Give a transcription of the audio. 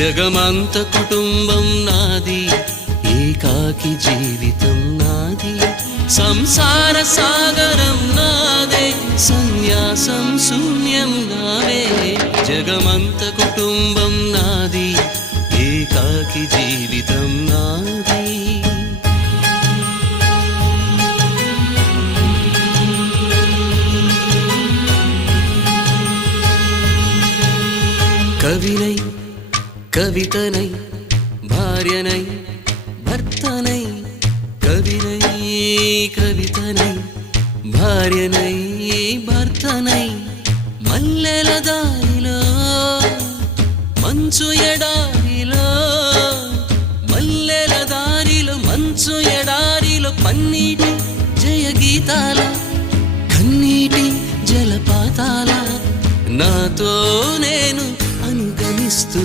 జగమంత కుటుంబం నాది, ఏకాకి జీవితం నాది, సంసార సాగరం నాదే, సన్యాసం శూన్యం నావే. జగమంత కుటుంబం నాది, ఏకాకి జీవితం నాది. కవినై కవితనై భార్యనై భర్తనై, కవినై కవితనై భార్యనై భర్తనై, మల్లెల దారిలో మంచు ఎడారిలో, మల్లెల దారిలో మంచు ఎడారిలో, పన్నీటి జయ గీతాల కన్నీటి జలపాతాల, నాతో నేను అనుగమిస్తూ